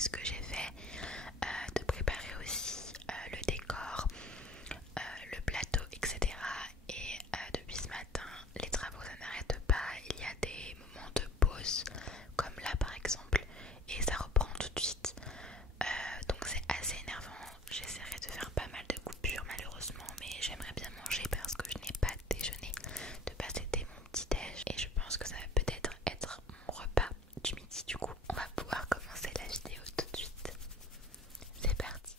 ce que j'ai fait, de préparer aussi le décor, le plateau, etc. Et depuis ce matin, les travaux ça n'arrête pas. Il y a des moments de pause, comme là par exemple, et ça reprend tout de suite. Donc c'est assez énervant. J'essaierai de faire pas mal de coupures malheureusement, mais j'aimerais bien manger parce que je n'ai pas déjeuné. De base c'était mon petit déj et je pense que ça va peut-être être mon repas du midi. Du coup on va pouvoir commencer la vidéo tout de suite. C'est parti.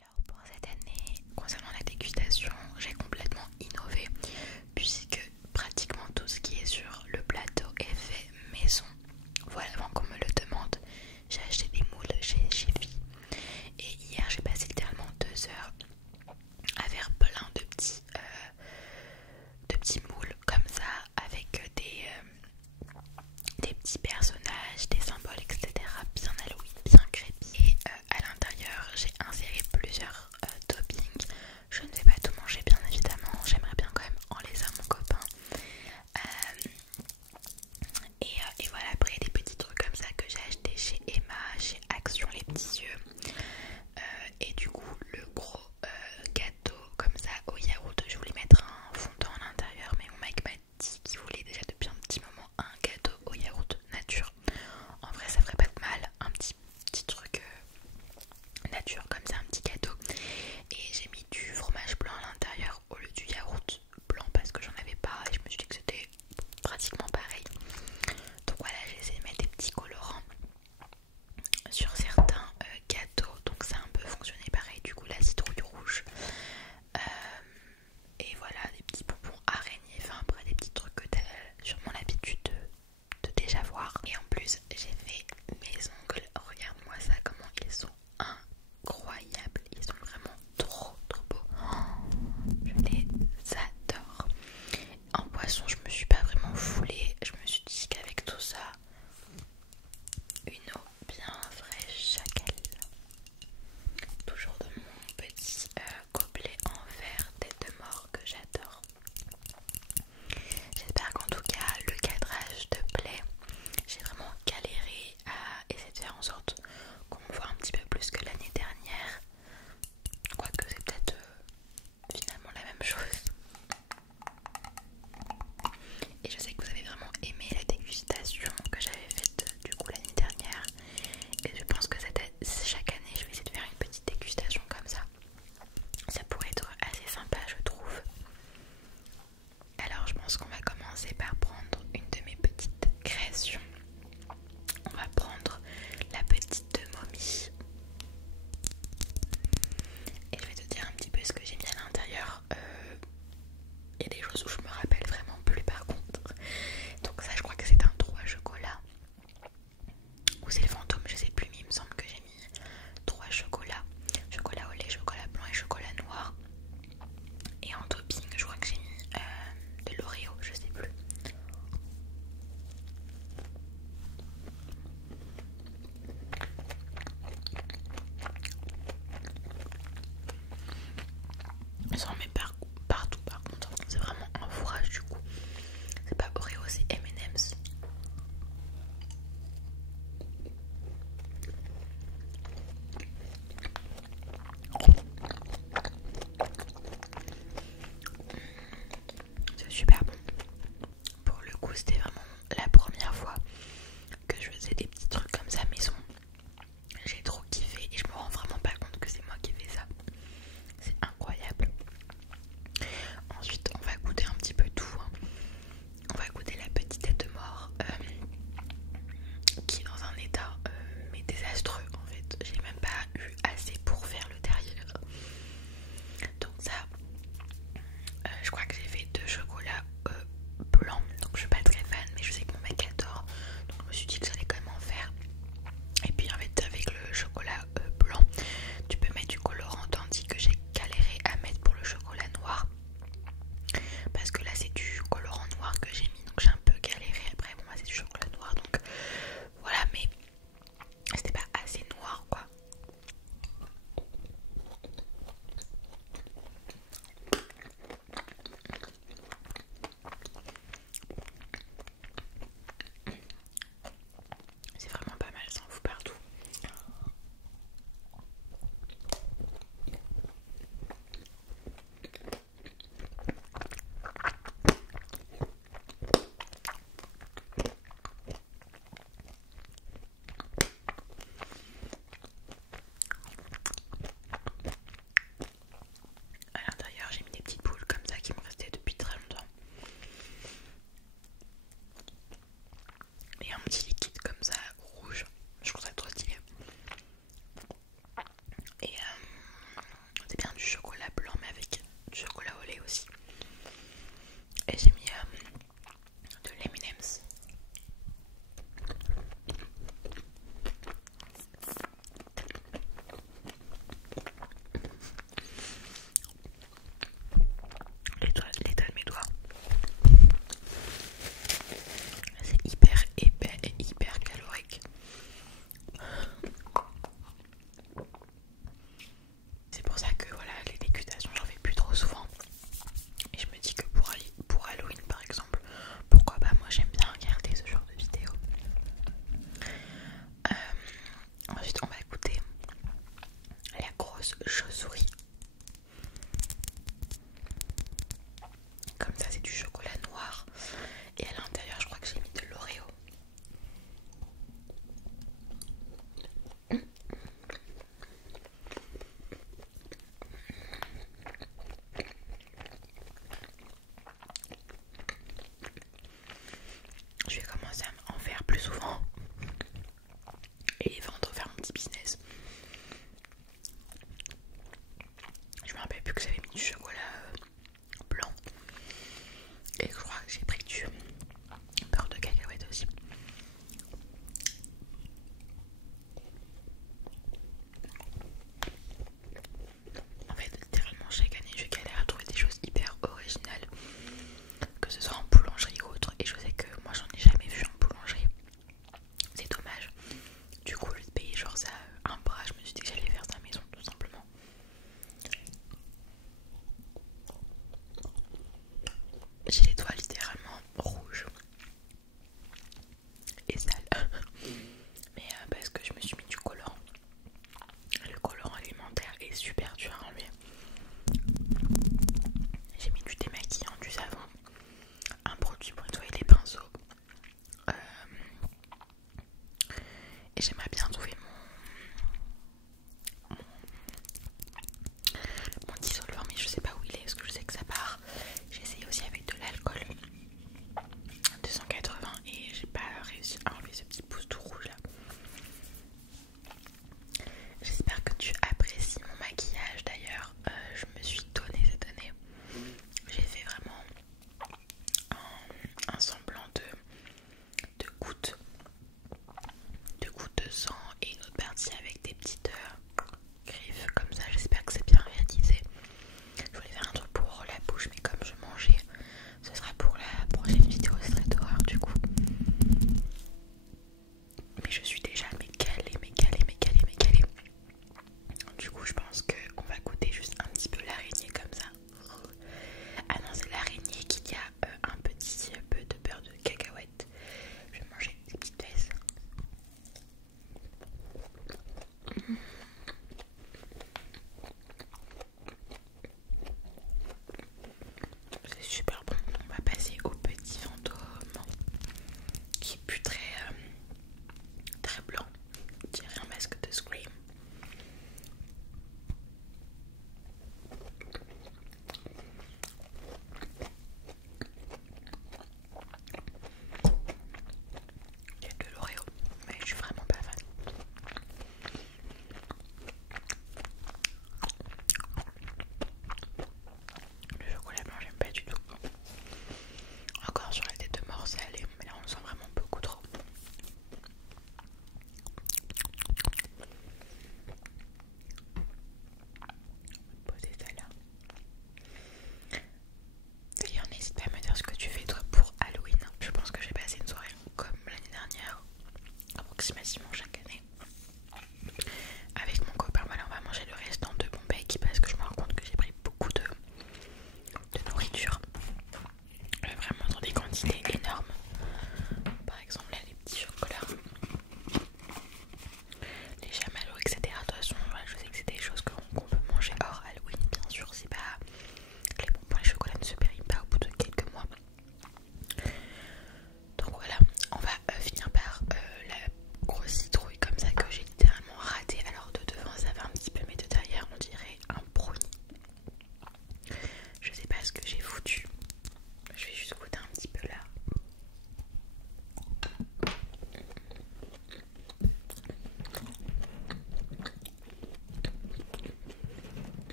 Alors pour cette année, concernant la dégustation, j'ai complètement innové puisque pratiquement tout ce qui est sur le plateau est fait maison. Voilà, avant qu'on me le demande, j'ai acheté des moules chez Jiffy. Et hier j'ai passé littéralement 2 heures à faire plein de petits moules comme ça avec des petits personnages, des symboles, etc. Bien Halloween, bien creepy. Et à l'intérieur j'ai inséré plusieurs toppings. Je ne vais pas tout manger bien évidemment, j'aimerais bien quand même en laisser à mon copain. Et voilà, après des petits trucs comme ça que j'ai acheté chez Emma, chez Action les petits yeux. Et du coup le gros gâteau comme ça au yaourt, je voulais mettre un fondant à l'intérieur, mais mon mec m'a dit qu'il voulait déjà depuis un petit moment un gâteau au yaourt nature. En vrai ça ferait pas de mal, un petit truc nature comme ça, un petit gâteau. Et j'ai mis du fromage blanc à l'intérieur au lieu du yaourt blanc parce que j'en avais pas et je me suis dit que c'était pratiquement pareil. Donc voilà, j'ai essayé de mettre des petits colorants sur certains gâteaux, donc ça a un peu fonctionné pareil. Du coup la citrouille rouge et voilà des petits bonbons araignées, enfin après des petits trucs que t'as sûrement l'habitude de déjà voir. Et en plus j'ai fait mes ongles, regarde-moi ça comment ils sont incroyables, ils sont vraiment trop beaux. Je les adore. En poisson je me suis pas vraiment foulée, je me suis dit qu'avec tout ça, une eau bien fraîche chaque elle. Toujours de mon petit gobelet en verre tête de mort que j'adore. J'espère qu'en tout cas le cadrage te plaît. J'ai vraiment galéré à essayer de faire en sorte qu'on me voit un petit peu plus que l'année dernière. Quoique c'est peut-être finalement la même chose. Et je sais que vous avez vraiment aimé la dégustation que j'avais faite du coup l'année dernière. Et je pense que chaque année je vais essayer de faire une petite dégustation comme ça. Ça pourrait être assez sympa je trouve. Alors je pense qu'on va commencer par prendre une de mes petites créations. On va prendre la petite momie. Et je vais te dire un petit peu ce que j'ai mis à l'intérieur. Il y a des choses où je me rappelle vraiment plus par contre. Donc ça je crois que c'est un 3 chocolat. Ou c'est le fantôme, je sais plus, mais il me semble que j'ai mis 3 chocolats. Chocolat au lait, chocolat blanc et chocolat noir. Et en topping je crois que j'ai mis de l'Oreo, je sais plus. Ça en met partout par contre. C'est vraiment un fourrage du coup. C'est pas Oreo, c'est M&M's. C'est super bon. Pour le coup c'était vraiment la première fois que je faisais des petits trucs comme ça maison. J'ai trop kiffé et je me rends vraiment pas compte que c'est moi qui ai fait ça. C'est incroyable. Ensuite on va goûter un petit peu tout. On va goûter la petite tête de mort qui est dans un état mais désastreux en fait. J'ai même pas eu assez pour faire le derrière. Donc ça, je crois que j'ai fait 2 chocolats blancs. Donc je suis pas très fan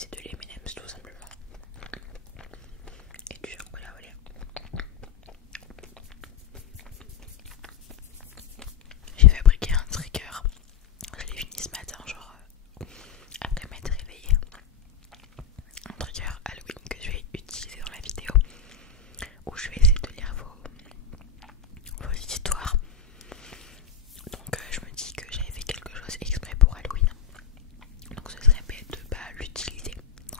c'est de l'M&M's tout simplement. Et du chocolat au lait. J'ai fabriqué un trigger. Je l'ai fini ce matin, genre après m'être réveillée. Un trigger Halloween que je vais utiliser dans la vidéo où je vais essayer de lire vos histoires. Donc je me dis que j'avais fait quelque chose exprès pour Halloween. Donc ce serait bête de pas l'utiliser dans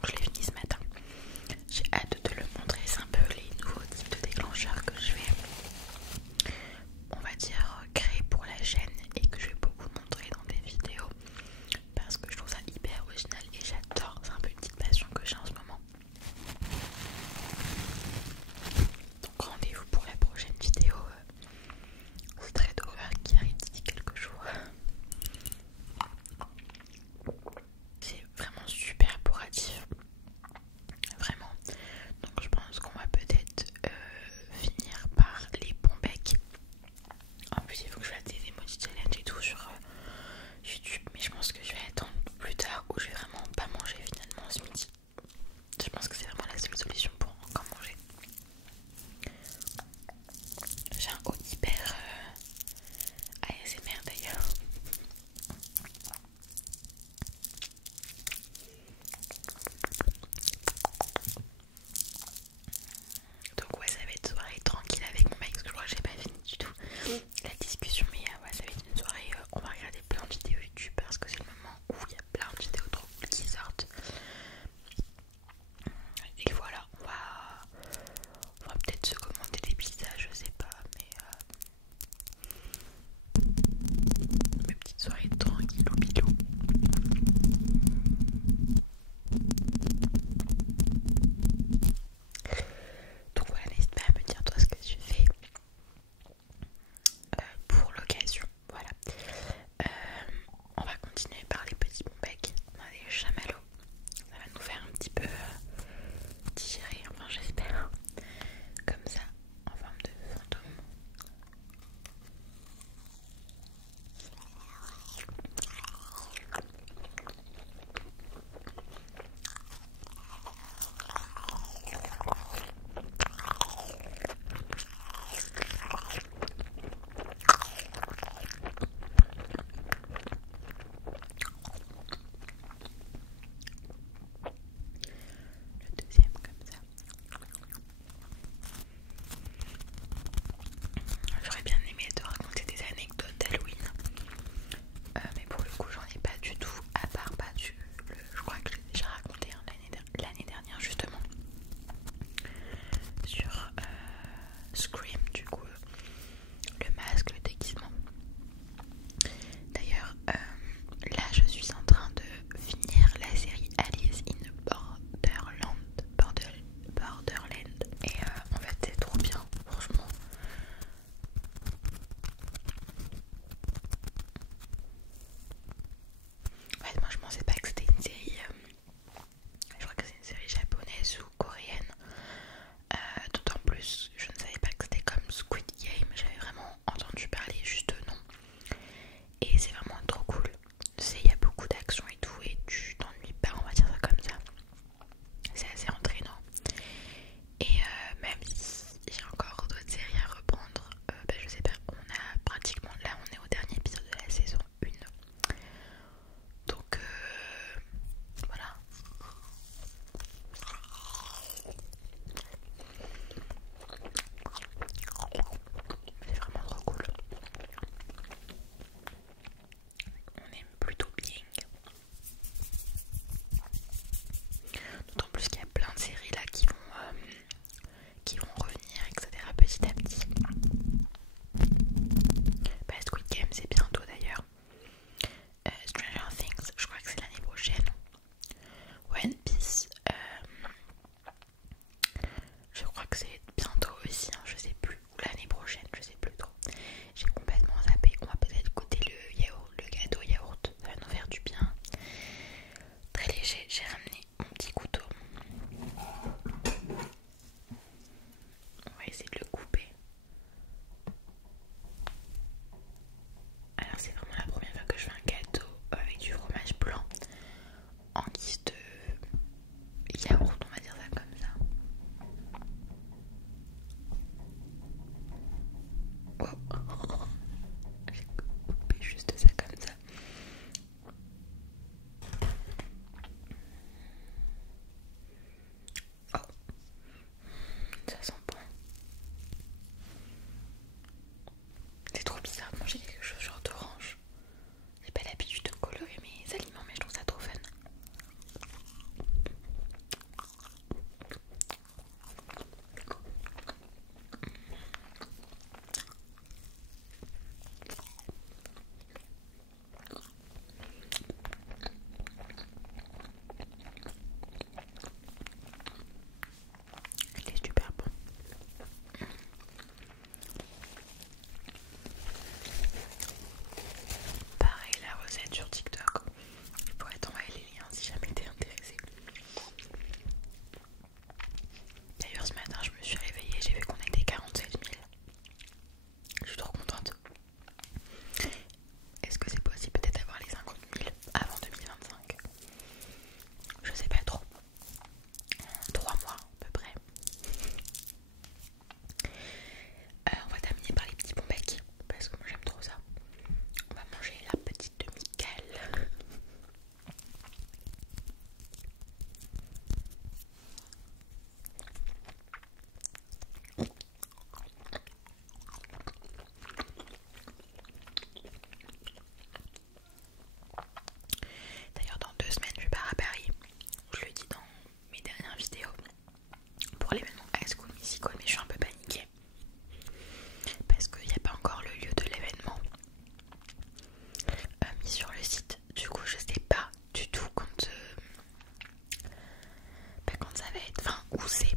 quand ça va être, enfin où c'est